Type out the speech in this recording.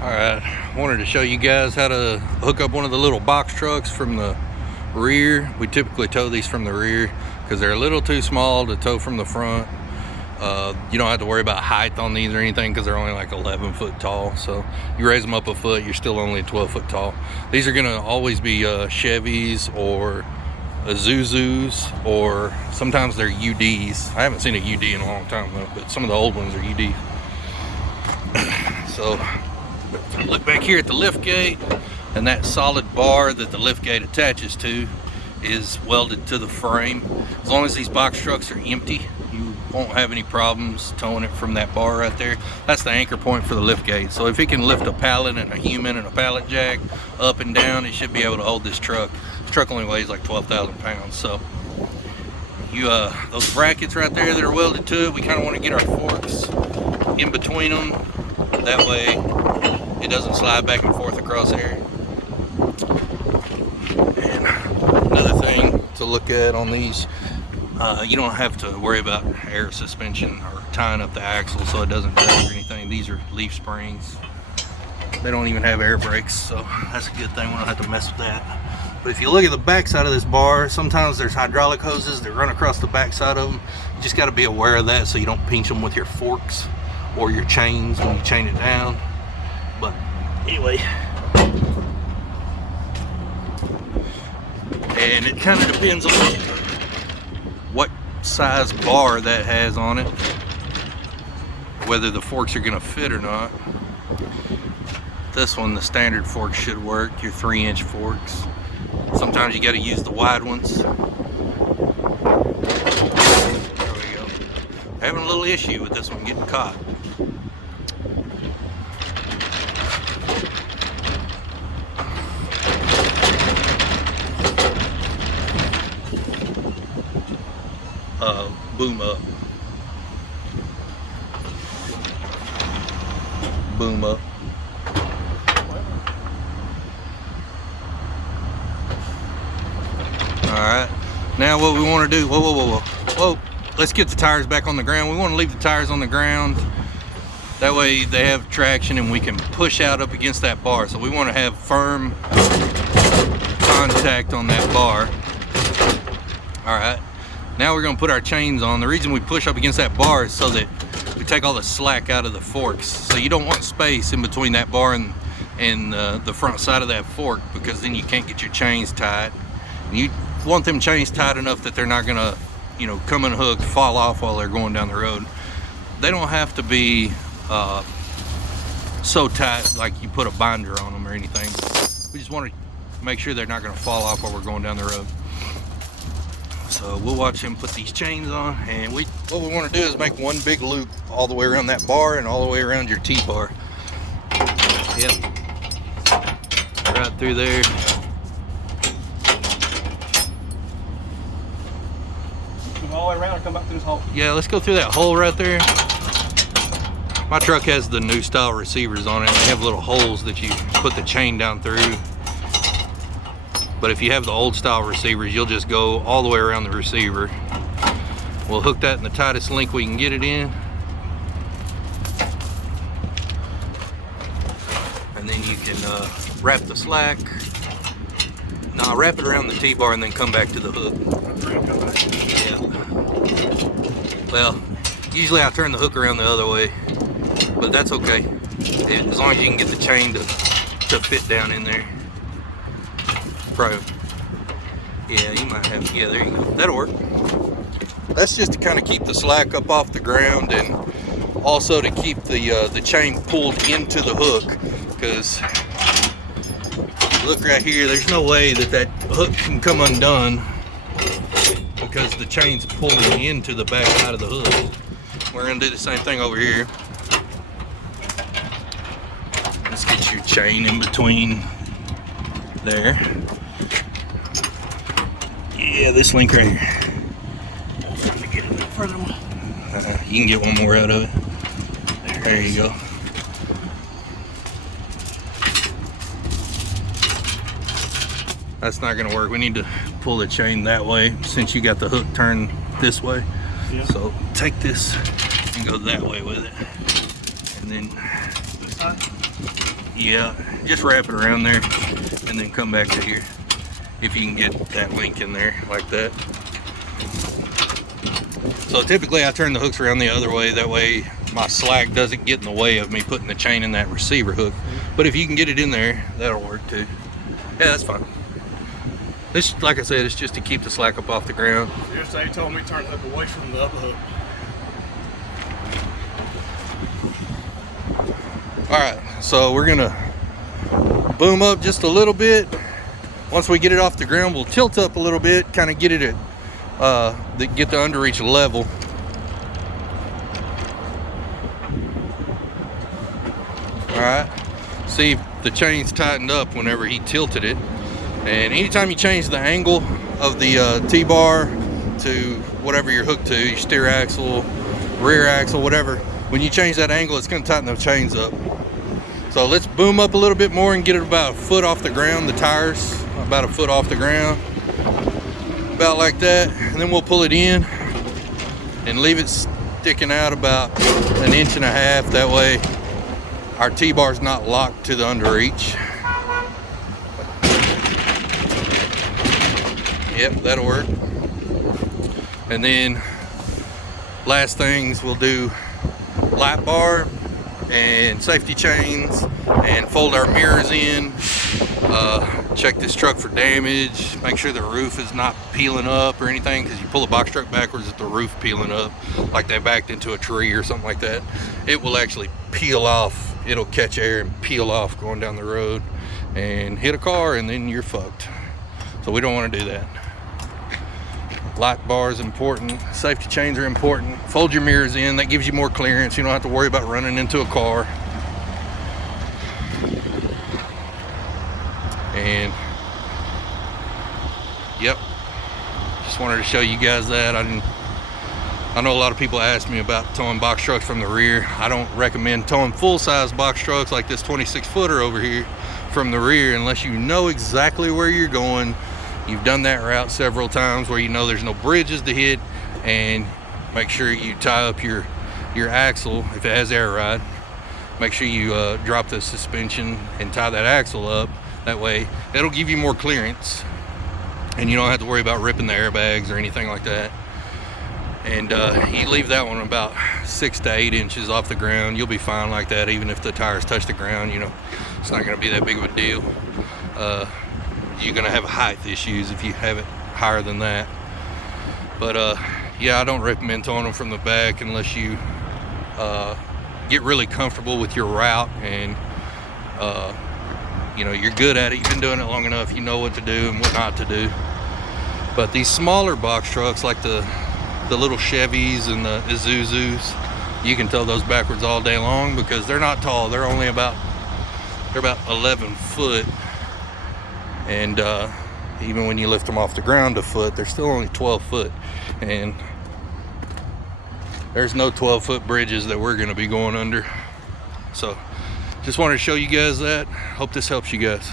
Alright, wanted to show you guys how to hook up one of the little box trucks from the rear. We typically tow these from the rear because they're a little too small to tow from the front. You don't have to worry about height on these or anything because they're only like 11 foot tall. So you raise them up a foot, you're still only 12 foot tall. These are gonna always be Chevys or Isuzus, or sometimes they're UDs. I haven't seen a UD in a long time though, but some of the old ones are UD. So look back here at the lift gate, and that solid bar that the lift gate attaches to is welded to the frame. As long as these box trucks are empty, you won't have any problems towing it from that bar right there. That's the anchor point for the lift gate. So if it can lift a pallet and a human and a pallet jack up and down, it should be able to hold this truck. This truck only weighs like 12,000 pounds. So you those brackets right there that are welded to it, we kind of want to get our forks in between them. That way it doesn't slide back and forth across here. And another thing to look at on these, you don't have to worry about air suspension or tying up the axle so it doesn't drag or anything. These are leaf springs. They don't even have air brakes, so that's a good thing. We don't have to mess with that. But if you look at the back side of this bar, sometimes there's hydraulic hoses that run across the back side of them. You just got to be aware of that so you don't pinch them with your forks or your chains when you chain it down. But anyway, and it kind of depends on what size bar that has on it, whether the forks are going to fit or not. This one, the standard fork should work, your 3-inch forks. Sometimes you got to use the wide ones. There we go. Having a little issue with this one getting caught. Boom up. Boom up. Alright, now what we want to do, whoa, let's get the tires back on the ground. We want to leave the tires on the ground. That way they have traction and we can push out up against that bar. So we want to have firm contact on that bar. Alright, now we're going to put our chains on. The reason we push up against that bar is so that we take all the slack out of the forks. So you don't want space in between that bar and the front side of that fork, because then you can't get your chains tied. You want them chains tight enough that they're not gonna, come unhooked, fall off while they're going down the road. They don't have to be so tight like you put a binder on them or anything. We just want to make sure they're not gonna fall off while we're going down the road. So we'll watch him put these chains on, and what we want to do is make one big loop all the way around that bar and all the way around your T-bar. Yep, right through there. All the way around and come back through this hole. Yeah, let's go through that hole right there. My truck has the new style receivers on it. They have little holes that you put the chain down through. But if you have the old style receivers, you'll just go all the way around the receiver. We'll hook that in the tightest link we can get it in. And then you can wrap the slack. No, wrap it around the T-bar and then come back to the hook. Yeah. Well, usually I turn the hook around the other way, but that's okay. As long as you can get the chain to fit down in there. Probably. Yeah, you might have. Yeah, there you go. That'll work. That's just to kind of keep the slack up off the ground, and also to keep the chain pulled into the hook. Because look right here, there's no way that hook can come undone because the chain's pulling into the back side of the hook. We're gonna do the same thing over here. Let's get your chain in between there. Yeah, this link right here. Let me get it a little further. You can get one more out of it. There you go. That's not gonna work. We need to pull the chain that way since you got the hook turned this way. Yeah. So take this and go that way with it. And then, Yeah, just wrap it around there and then come back to here. If you can get that link in there like that. So typically I turn the hooks around the other way, that way my slack doesn't get in the way of me putting the chain in that receiver hook. But if you can get it in there, that'll work too. Yeah, that's fine. This, like I said, it's just to keep the slack up off the ground. Yesterday he told me to turn the hook away from the upper hook. Alright, so we're gonna boom up just a little bit. Once we get it off the ground, we'll tilt up a little bit, kind of get it at get the underreach level. Alright, see if the chain's tightened up whenever he tilted it. And anytime you change the angle of the T-bar to whatever you're hooked to, your steer axle, rear axle, whatever, when you change that angle, it's going to tighten those chains up. So let's boom up a little bit more and get it about a foot off the ground, the tires about a foot off the ground, about like that, and then we'll pull it in and leave it sticking out about 1.5 inches. That way our T-bar's not locked to the underreach. Yep, that'll work. And then last things, we'll do lap bar and safety chains and fold our mirrors in. Check this truck for damage, make sure the roof is not peeling up or anything, because you pull a box truck backwards, it's the roof peeling up, like they backed into a tree or something like that. It will actually peel off, it'll catch air and peel off going down the road and hit a car, and then you're fucked. So we don't want to do that. Light bar is important, safety chains are important. Fold your mirrors in, that gives you more clearance. You don't have to worry about running into a car. And yep, just wanted to show you guys that. I know a lot of people ask me about towing box trucks from the rear. I don't recommend towing full-size box trucks like this 26-footer over here from the rear unless you know exactly where you're going. You've done that route several times where you know there's no bridges to hit, and make sure you tie up your axle if it has air ride. Make sure you drop the suspension and tie that axle up. That way it'll give you more clearance and you don't have to worry about ripping the airbags or anything like that. And you leave that one about 6 to 8 inches off the ground, you'll be fine like that. Even if the tires touch the ground, you know, it's not going to be that big of a deal. You're going to have height issues if you have it higher than that. But yeah, I don't recommend towing them from the back unless you get really comfortable with your route and you know, you're good at it, you've been doing it long enough, you know what to do and what not to do. But these smaller box trucks like the little Chevys and the Isuzus, you can tow those backwards all day long because they're not tall. They're only about 11 foot, and even when you lift them off the ground a foot, they're still only 12 foot, and there's no 12-foot bridges that we're going to be going under. So just wanted to show you guys that. Hope this helps you guys.